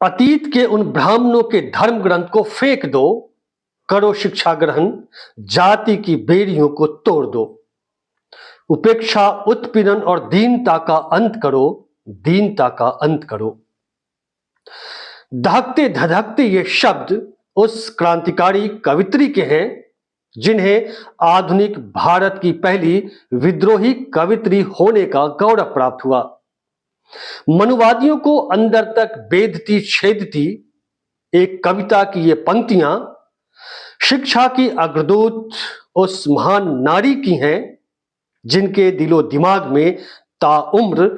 अतीत के उन ब्राह्मणों के धर्म ग्रंथ को फेंक दो, करो शिक्षा ग्रहण, जाति की बेड़ियों को तोड़ दो। उपेक्षा, उत्पीड़न और दीनता का अंत करो, दीनता का अंत करो। दहकते धधकते ये शब्द उस क्रांतिकारी कवित्री के हैं जिन्हें आधुनिक भारत की पहली विद्रोही कवित्री होने का गौरव प्राप्त हुआ। मनुवादियों को अंदर तक बेधती छेदती एक कविता की ये पंक्तियां शिक्षा की अग्रदूत उस महान नारी की हैं जिनके दिलो दिमाग में ताउम्र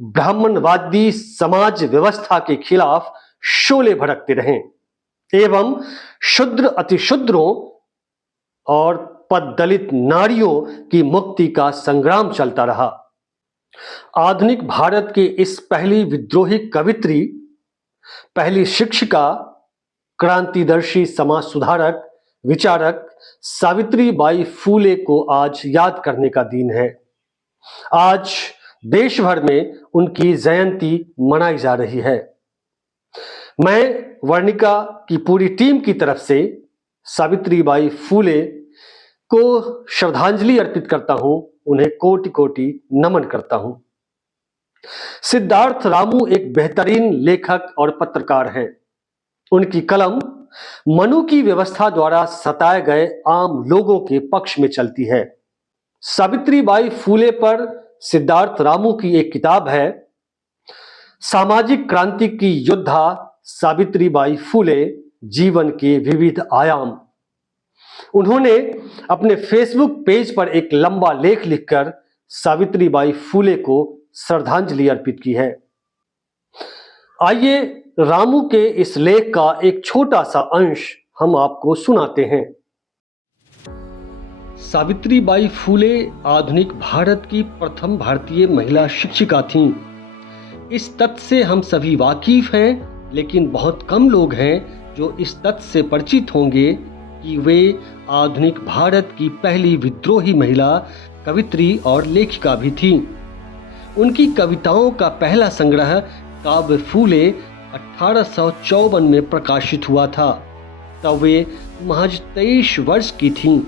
ब्राह्मणवादी समाज व्यवस्था के खिलाफ शोले भड़कते रहे एवं शुद्र अतिशूद्रों और पददलित नारियों की मुक्ति का संग्राम चलता रहा। आधुनिक भारत के इस पहली विद्रोही कवित्री, पहली शिक्षिका, क्रांतिदर्शी समाज सुधारक, विचारक सावित्रीबाई फूले को आज याद करने का दिन है। आज देश भर में उनकी जयंती मनाई जा रही है। मैं वर्णिका की पूरी टीम की तरफ से सावित्रीबाई फूले को श्रद्धांजलि अर्पित करता हूं, उन्हें कोटि कोटि नमन करता हूं। सिद्धार्थ रामू एक बेहतरीन लेखक और पत्रकार हैं। उनकी कलम मनु की व्यवस्था द्वारा सताए गए आम लोगों के पक्ष में चलती है। सावित्रीबाई फूले पर सिद्धार्थ रामू की एक किताब है, सामाजिक क्रांति की योद्धा सावित्रीबाई फूले, जीवन के विविध आयाम। उन्होंने अपने फेसबुक पेज पर एक लंबा लेख लिखकर सावित्रीबाई फूले को श्रद्धांजलि अर्पित की है। आइए रामू के इस लेख का एक छोटा सा अंश हम आपको सुनाते हैं। सावित्रीबाई फूले आधुनिक भारत की प्रथम भारतीय महिला शिक्षिका थीं। इस तथ्य से हम सभी वाकिफ हैं, लेकिन बहुत कम लोग हैं जो इस तथ्य से परिचित होंगे कि वे आधुनिक भारत की पहली विद्रोही महिला कवित्री और लेखिका भी थीं। उनकी कविताओं का पहला संग्रह काव्य फूले 1854 में प्रकाशित हुआ था। तब वे महज 23 वर्ष की थीं।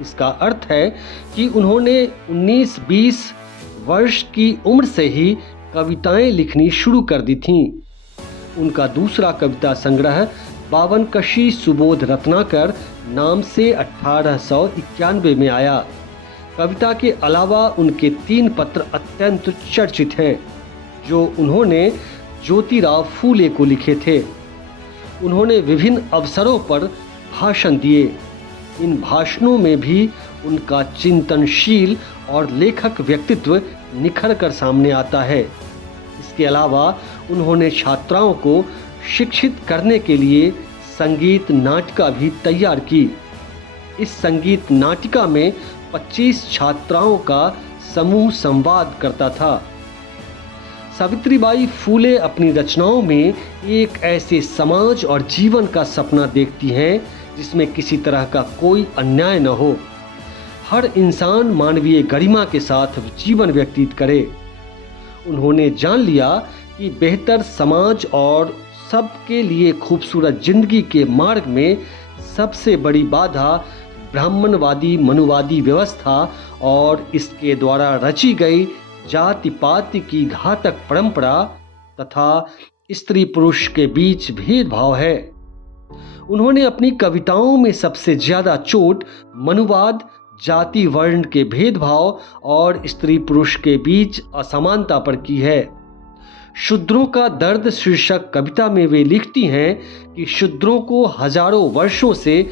इसका अर्थ है कि उन्होंने 19-20 वर्ष की उम्र से ही कविताएं लिखनी शुरू कर दी थीं। उनका दूसरा कविता संग्रह 52 कशी सुबोध रत्नाकर नाम से 1891 में आया। कविता के अलावा उनके 3 पत्र अत्यंत चर्चित हैं जो उन्होंने ज्योतिराव फूले को लिखे थे। उन्होंने विभिन्न अवसरों पर भाषण दिए। इन भाषणों में भी उनका चिंतनशील और लेखक व्यक्तित्व निखर कर सामने आता है। इसके अलावा उन्होंने छात्राओं को शिक्षित करने के लिए संगीत नाटिका भी तैयार की। इस संगीत नाटिका में 25 छात्राओं का समूह संवाद करता था। सावित्रीबाई फूले अपनी रचनाओं में एक ऐसे समाज और जीवन का सपना देखती हैं जिसमें किसी तरह का कोई अन्याय न हो। हर इंसान मानवीय गरिमा के साथ जीवन व्यतीत करे। उन्होंने जान लिया कि बेहतर समाज और सबके लिए खूबसूरत जिंदगी के मार्ग में सबसे बड़ी बाधा ब्राह्मणवादी मनुवादी व्यवस्था और इसके द्वारा रची गई जाति पाति की घातक परंपरा तथा स्त्री पुरुष के बीच भेदभाव है। उन्होंने अपनी कविताओं में सबसे ज्यादा चोट मनुवाद, जाति वर्ण के भेदभाव और स्त्री पुरुष के बीच असमानता पर की है। शूद्रों का दर्द शीर्षक कविता में वे लिखती हैं कि शूद्रों को हजारों वर्षों से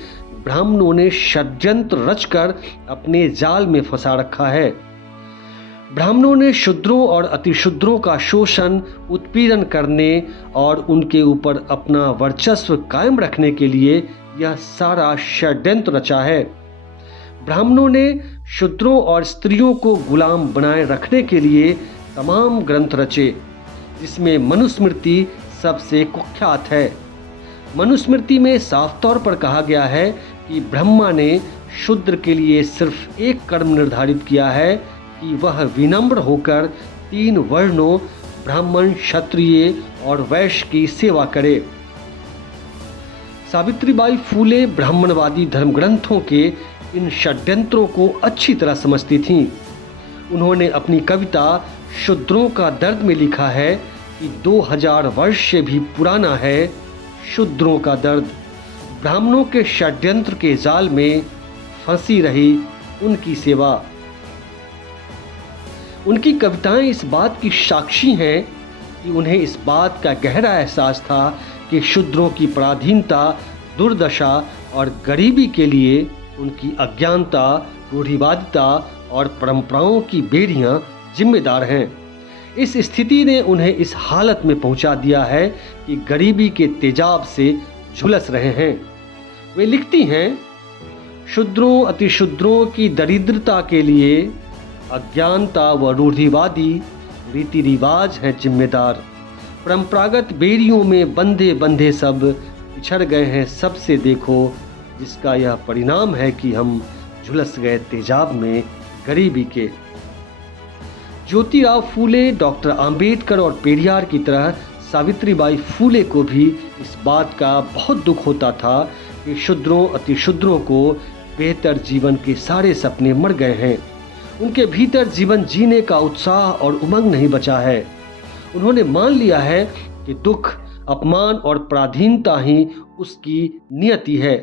ब्राह्मणों ने षड्यंत्र रचकर अपने जाल में फंसा रखा है। ब्राह्मणों ने शूद्रों और अतिशूद्रों का शोषण, उत्पीड़न करने और उनके ऊपर अपना वर्चस्व कायम रखने के लिए यह सारा षड्यंत्र रचा है। ब्राह्मणों ने शूद्रों और स्त्रियों को गुलाम बनाए रखने के लिए तमाम ग्रंथ रचे, जिसमें मनुस्मृति सबसे कुख्यात है। मनुस्मृति में साफ तौर पर कहा गया है कि ब्रह्मा ने शूद्र के लिए सिर्फ एक कर्म निर्धारित किया है कि वह विनम्र होकर 3 वर्णों ब्राह्मण, क्षत्रिय और वैश्य की सेवा करे। सावित्रीबाई फूले ब्राह्मणवादी धर्मग्रंथों के इन षड्यंत्रों को अच्छी तरह समझती थीं। उन्होंने अपनी कविता शूद्रों का दर्द में लिखा है कि 2000 वर्ष से भी पुराना है शूद्रों का दर्द। ब्राह्मणों के षड्यंत्र के जाल में फंसी रही उनकी सेवा। उनकी कविताएं इस बात की साक्षी हैं कि उन्हें इस बात का गहरा एहसास था कि शूद्रों की पराधीनता, दुर्दशा और गरीबी के लिए उनकी अज्ञानता, रूढ़िवादिता और परंपराओं की बेड़ियां जिम्मेदार हैं। इस स्थिति ने उन्हें इस हालत में पहुंचा दिया है कि गरीबी के तेजाब से झुलस रहे हैं। वे लिखती हैं, शूद्रों अतिशूद्रों की दरिद्रता के लिए अज्ञानता व रूढ़िवादी रीति रिवाज हैं जिम्मेदार। परंपरागत बेड़ियों में बंधे बंधे सब पिछड़ गए हैं सबसे देखो, जिसका यह परिणाम है कि हम झुलस गए तेजाब में गरीबी के। ज्योतिराव फूले, डॉक्टर अंबेडकर और पेरियार की तरह सावित्रीबाई फूले को भी इस बात का बहुत दुख होता था कि शूद्रों अतिशूद्रों को बेहतर जीवन के सारे सपने मर गए हैं। उनके भीतर जीवन जीने का उत्साह और उमंग नहीं बचा है। उन्होंने मान लिया है कि दुख, अपमान और पराधीनता ही उसकी नियति है।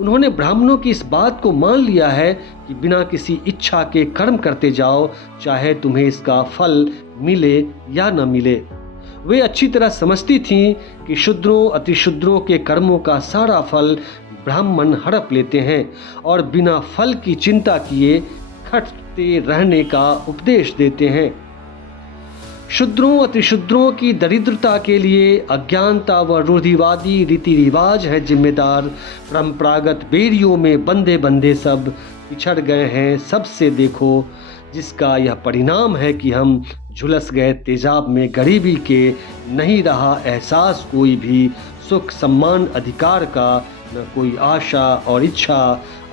उन्होंने ब्राह्मणों की इस बात को मान लिया है कि बिना किसी इच्छा के कर्म करते जाओ, चाहे तुम्हें इसका फल मिले या न मिले। वे अच्छी तरह समझती थीं कि शूद्रों अतिशूद्रों के कर्मों का सारा फल ब्राह्मण हड़प लेते हैं और बिना फल की चिंता किए खटते रहने का उपदेश देते हैं। शूद्रों अतिशूद्रों की दरिद्रता के लिए अज्ञानता व रूढ़िवादी रीति रिवाज है जिम्मेदार। परंपरागत बेड़ियों में बंधे बंधे सब पिछड़ गए हैं सबसे देखो, जिसका यह परिणाम है कि हम झुलस गए तेजाब में गरीबी के। नहीं रहा एहसास कोई भी सुख सम्मान अधिकार का, न कोई आशा और इच्छा।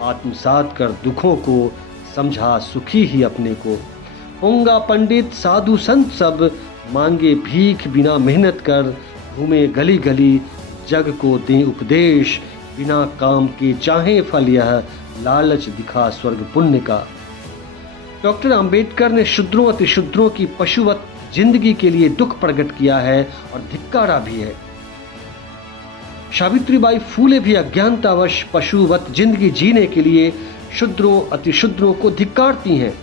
आत्मसात कर दुखों को समझा सुखी ही अपने को। होंगा पंडित साधु संत सब मांगे भीख बिना मेहनत कर, घूमे गली गली जग को दें उपदेश। बिना काम के चाहे फल यह, लालच दिखा स्वर्ग पुण्य का। डॉक्टर अंबेडकर ने शूद्रों अतिशूद्रों की पशुवत जिंदगी के लिए दुख प्रकट किया है और धिक्कारा भी है। सावित्रीबाई फूले भी अज्ञानतावश पशुवत जिंदगी जीने के लिए शूद्रों अतिशूद्रों को धिक्कारती हैं।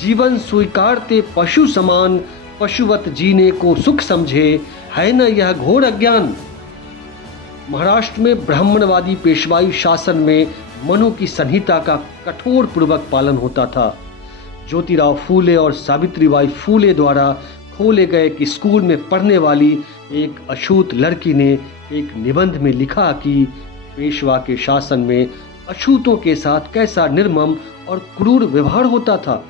जीवन स्वीकारते पशु समान, पशुवत जीने को सुख समझे, है न यह घोर अज्ञान। महाराष्ट्र में ब्राह्मणवादी पेशवाई शासन में मनु की संहिता का कठोर पूर्वक पालन होता था। ज्योतिराव फूले और सावित्रीबाई फूले द्वारा खोले गए कि स्कूल में पढ़ने वाली एक अछूत लड़की ने एक निबंध में लिखा कि पेशवा के शासन में अछूतों के साथ कैसा निर्मम और क्रूर व्यवहार होता था।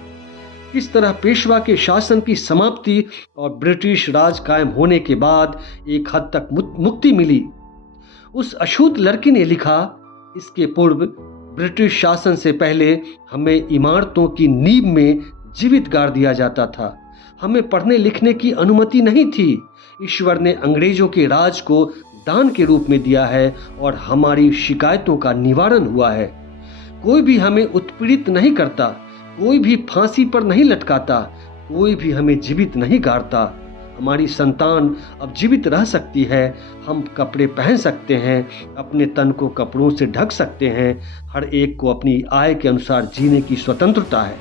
इस तरह पेशवा के शासन की समाप्ति और ब्रिटिश राज कायम होने के बाद एक हद तक मुक्ति मिली। उस अछूत लड़की ने लिखा, इसके पूर्व ब्रिटिश शासन से पहले हमें इमारतों की नींव में जीवित गाड़ दिया जाता था। हमें पढ़ने लिखने की अनुमति नहीं थी। ईश्वर ने अंग्रेजों के राज को दान के रूप में दिया है और हमारी शिकायतों का निवारण हुआ है। कोई भी हमें उत्पीड़ित नहीं करता, कोई भी फांसी पर नहीं लटकाता, कोई भी हमें जीवित नहीं गाड़ता। हमारी संतान अब जीवित रह सकती है। हम कपड़े पहन सकते हैं, अपने तन को कपड़ों से ढक सकते हैं। हर एक को अपनी आय के अनुसार जीने की स्वतंत्रता है।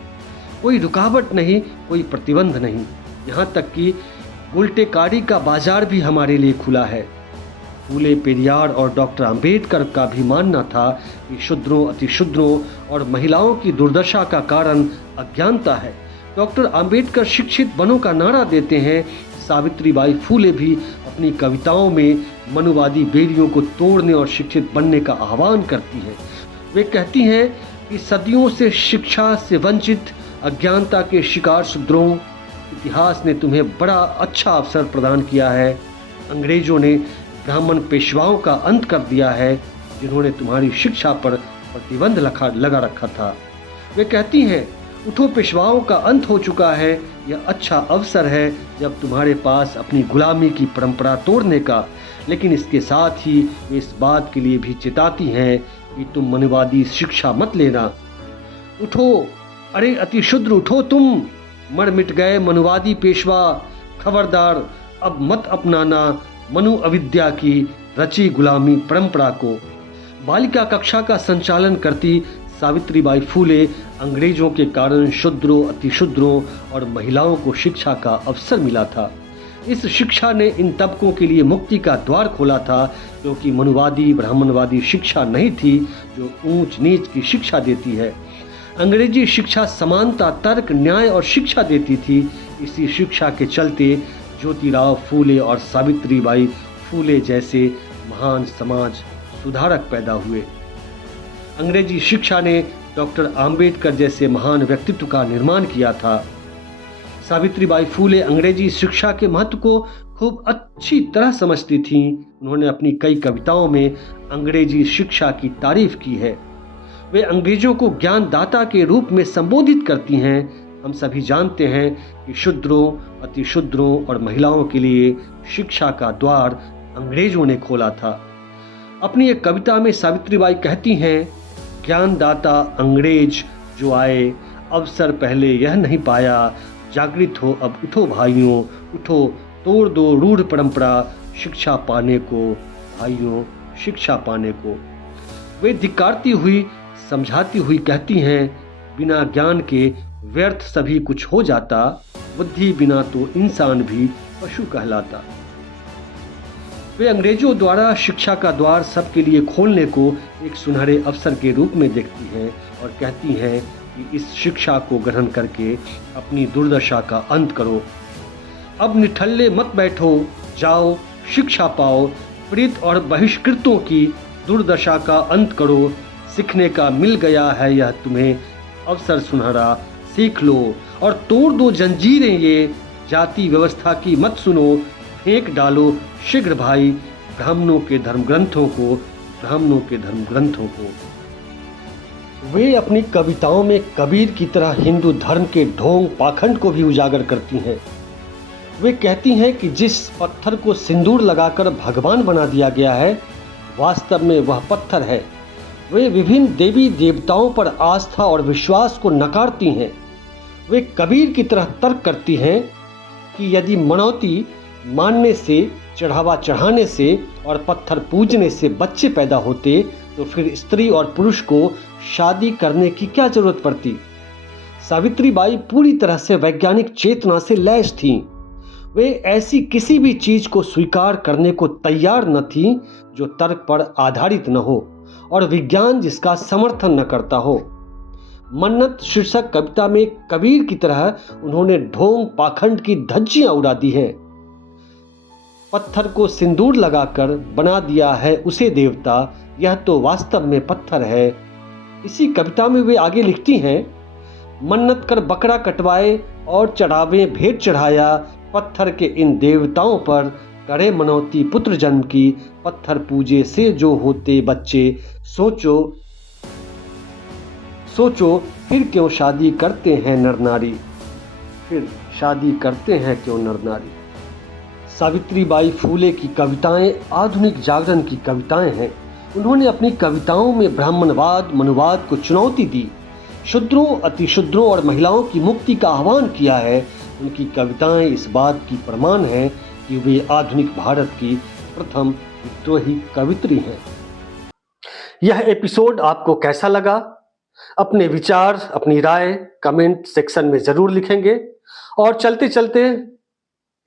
कोई रुकावट नहीं, कोई प्रतिबंध नहीं। यहाँ तक कि गुलटेकारी का बाजार भी हमारे लिए खुला है। फूले, पेरियार और डॉक्टर अंबेडकर का भी मानना था कि शूद्रों अतिशूद्रों और महिलाओं की दुर्दशा का कारण अज्ञानता है। डॉक्टर अंबेडकर शिक्षित बनो का नारा देते हैं। सावित्रीबाई फूले भी अपनी कविताओं में मनुवादी बेड़ियों को तोड़ने और शिक्षित बनने का आह्वान करती है। वे कहती हैं कि सदियों से शिक्षा से वंचित अज्ञानता के शिकार शूद्रों, इतिहास ने तुम्हें बड़ा अच्छा अवसर प्रदान किया है। अंग्रेजों ने ब्राह्मण पेशवाओं का अंत कर दिया है, जिन्होंने तुम्हारी शिक्षा पर प्रतिबंध लगा रखा था। वे कहती हैं, उठो पेशवाओं का अंत हो चुका है। यह अच्छा अवसर है जब तुम्हारे पास अपनी गुलामी की परंपरा तोड़ने का। लेकिन इसके साथ ही वे इस बात के लिए भी चिताती हैं कि तुम मनुवादी शिक्षा मत लेना। उठो, अरे अतिशूद्र उठो तुम, मर मिट गए मनुवादी पेशवा। खबरदार, अब मत अपनाना मनु अविद्या की रची गुलामी परंपरा को। बालिका कक्षा का संचालन करती सावित्रीबाई फूले अंग्रेजों के कारण शूद्रों, अतिशूद्रों और महिलाओं को शिक्षा का अवसर मिला था। इस शिक्षा ने इन तबकों के लिए मुक्ति का द्वार खोला था, क्योंकि मनुवादी ब्राह्मणवादी शिक्षा नहीं थी जो ऊंच नीच की शिक्षा देती है। अंग्रेजी शिक्षा समानता, तर्क, न्याय और शिक्षा देती थी। इसी शिक्षा के चलते ज्योतिराव फूले और सावित्रीबाई फूले जैसे महान समाज सुधारक पैदा हुए। अंग्रेजी शिक्षा ने डॉक्टर आम्बेडकर जैसे महान व्यक्तित्व का निर्माण किया था। सावित्रीबाई फूले अंग्रेजी शिक्षा के महत्व को खूब अच्छी तरह समझती थीं। उन्होंने अपनी कई कविताओं में अंग्रेजी शिक्षा की तारीफ की है। वे अंग्रेजों को ज्ञानदाता के रूप में संबोधित करती हैं। हम सभी जानते हैं कि शूद्रों, अतिशूद्रों और महिलाओं के लिए शिक्षा का द्वार अंग्रेजों ने खोला था। अपनी एक कविता में सावित्रीबाई कहती हैं, ज्ञानदाता अंग्रेज जो आए, अवसर पहले यह नहीं पाया। जागृत हो अब उठो भाइयों, उठो तोड़ दो रूढ़ परंपरा, शिक्षा पाने को भाइयों, शिक्षा पाने को। वे धिक्कारती हुई, समझाती हुई कहती हैं, बिना ज्ञान के व्यर्थ सभी कुछ हो जाता, बुद्धि बिना तो इंसान भी पशु कहलाता। वे अंग्रेजों द्वारा शिक्षा का द्वार सबके लिए खोलने को एक सुनहरे अवसर के रूप में देखती हैं और कहती हैं कि इस शिक्षा को ग्रहण करके अपनी दुर्दशा का अंत करो। अब निठल्ले मत बैठो, जाओ शिक्षा पाओ, प्रेत और बहिष्कृतों की दुर्दशा का अंत करो। सीखने का मिल गया है यह तुम्हें अवसर सुनहरा, सीख लो और तोड़ दो जंजीरें ये। जाति व्यवस्था की मत सुनो, फेंक डालो शीघ्र भाई ब्राह्मणों के धर्म ग्रंथों को, ब्राह्मणों के धर्म ग्रंथों को। वे अपनी कविताओं में कबीर की तरह हिंदू धर्म के ढोंग पाखंड को भी उजागर करती हैं। वे कहती हैं कि जिस पत्थर को सिंदूर लगाकर भगवान बना दिया गया है, वास्तव में वह पत्थर है। वे विभिन्न देवी देवताओं पर आस्था और विश्वास को नकारती हैं। वे कबीर की तरह तर्क करती हैं कि यदि मनौती मानने से, चढ़ावा चढ़ाने से और पत्थर पूजने से बच्चे पैदा होते, तो फिर स्त्री और पुरुष को शादी करने की क्या जरूरत पड़ती। सावित्रीबाई पूरी तरह से वैज्ञानिक चेतना से लैस थीं। वे ऐसी किसी भी चीज को स्वीकार करने को तैयार न थीं जो तर्क पर आधारित न हो और विज्ञान जिसका समर्थन न करता हो। मन्नत शीर्षक कविता में कबीर की तरह उन्होंने ढोंग पाखंड की धज्जियां उड़ा दी हैं। पत्थर को सिंदूर लगाकर बना दिया है उसे देवता, यह तो वास्तव में पत्थर है। इसी कविता में वे आगे लिखती हैं, मन्नत कर बकरा कटवाए और चढ़ावे भेंट चढ़ाया, पत्थर के इन देवताओं पर करे मनौती पुत्र जन्म की, पत्थर पूजे से जो होते बच्चे, सोचो सोचो फिर क्यों शादी करते हैं नर नारी, फिर शादी करते हैं क्यों नर नारी। सावित्रीबाई फूले की कविताएं आधुनिक जागरण की कविताएं हैं। उन्होंने अपनी कविताओं में ब्राह्मणवाद, मनुवाद को चुनौती दी, शूद्रों, अतिशूद्रों और महिलाओं की मुक्ति का आह्वान किया है। उनकी कविताएं इस बात की प्रमाण हैं कि वे आधुनिक भारत की प्रथम विद्रोही कवित्री हैं। यह एपिसोड आपको कैसा लगा? अपने विचार, अपनी राय कमेंट सेक्शन में जरूर लिखेंगे और चलते चलते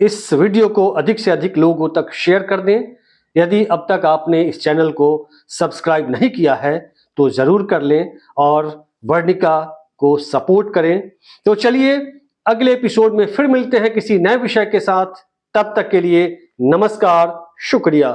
इस वीडियो को अधिक से अधिक लोगों तक शेयर कर दें। यदि अब तक आपने इस चैनल को सब्सक्राइब नहीं किया है तो जरूर कर लें और वर्णिका को सपोर्ट करें। तो चलिए अगले एपिसोड में फिर मिलते हैं किसी नए विषय के साथ। तब तक के लिए नमस्कार, शुक्रिया।